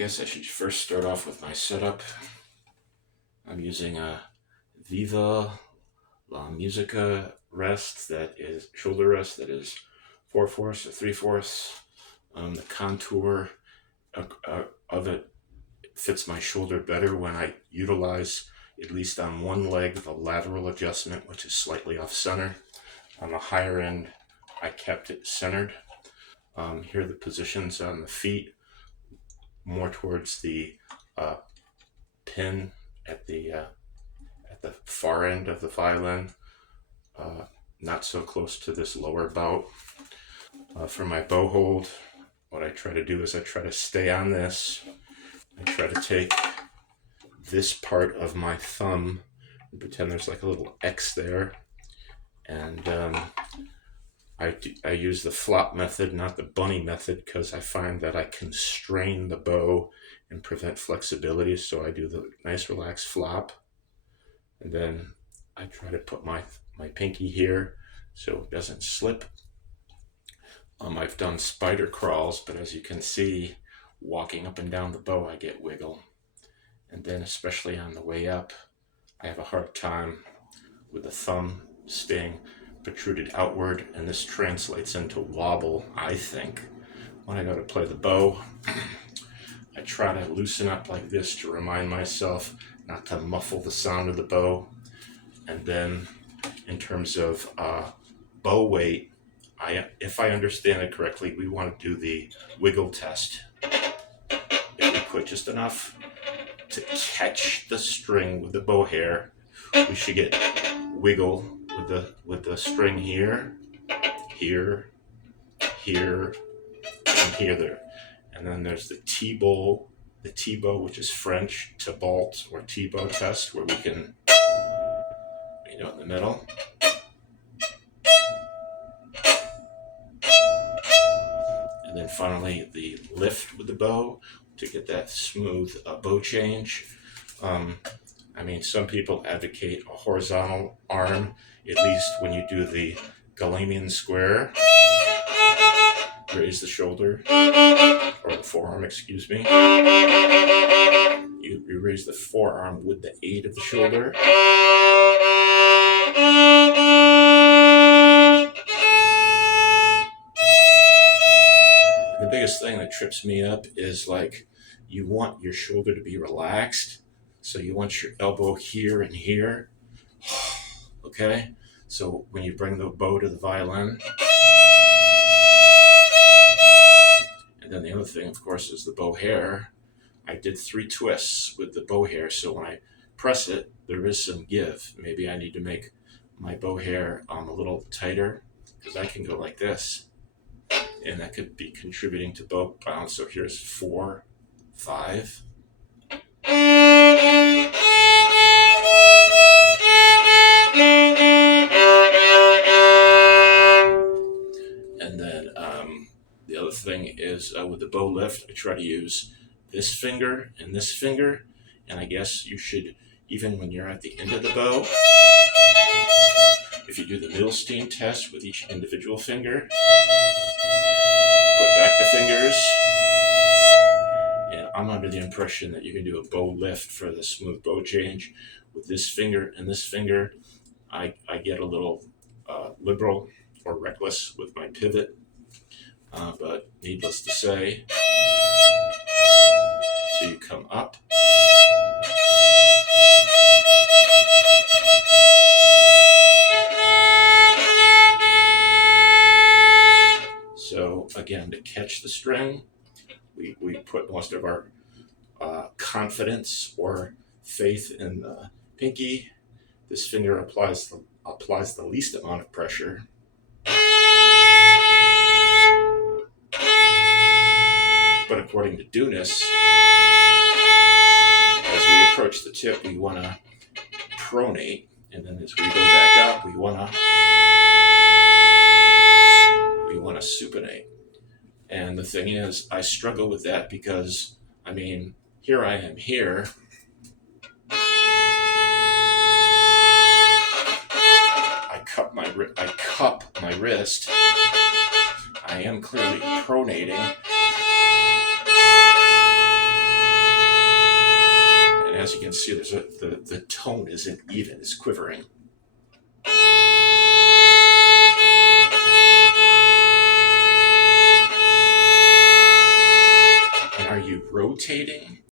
guess I should first start off with my setup. I'm using a Viva La Musica rest that is shoulder rest that is 4/4 or 3/4. The contour of it fits my shoulder better when I utilize, at least on one leg, the lateral adjustment, which is slightly off center. On the higher end, I kept it centered. Here are the positions on the feet, more towards the pin at the far end of the violin, not so close to this lower bout. For my bow hold, what I try to do is I try to stay on this. I try to take this part of my thumb and pretend there's like a little X there, and I use the flop method, not the bunny method, because I find that I constrain the bow and prevent flexibility. So I do the nice relaxed flop, and then I try to put my pinky here so it doesn't slip. I've done spider crawls, but as you can see, walking up and down the bow, I get wiggle. And then especially on the way up, I have a hard time with the thumb staying protruded outward, and this translates into wobble, I think. When I go to play the bow, I try to loosen up like this to remind myself not to muffle the sound of the bow. And then in terms of bow weight, if I understand it correctly, we want to do the wiggle test. If we put just enough to catch the string with the bow hair, we should get wiggle with the string here, here, here, and here there. And then there's the T-bow, which is French, T-bolt or T-bow test, where we can, in the middle. And then finally the lift with the bow to get that smooth bow change. Some people advocate a horizontal arm, at least when you do the Galamian square. Raise the shoulder, or the forearm, excuse me. You raise the forearm with the aid of the shoulder. The biggest thing that trips me up is you want your shoulder to be relaxed. So you want your elbow here and here. Okay? So when you bring the bow to the violin. And then the other thing, of course, is the bow hair. I did 3 twists with the bow hair. So when I press it, there is some give. Maybe I need to make my bow hair a little tighter, because I can go like this. And that could be contributing to bow bounce. So here's 4, 5. And then the other thing is with the bow lift, I try to use this finger and this finger. And I guess you should, even when you're at the end of the bow, if you do the Milstein test with each individual finger, put back the fingers. And I'm under the impression that you can do a bow lift for the smooth bow change with this finger and this finger. I get a little liberal or reckless with my pivot, but needless to say, so you come up. So again, to catch the string, we put most of our confidence or faith in the pinky. This finger applies the least amount of pressure. But according to Dunas, as we approach the tip, we want to pronate, and then as we go back up, we want to supinate. And the thing is, I struggle with that because, here I am here. I cup my wrist. I am clearly pronating. can see the tone isn't even, it's quivering. And are you rotating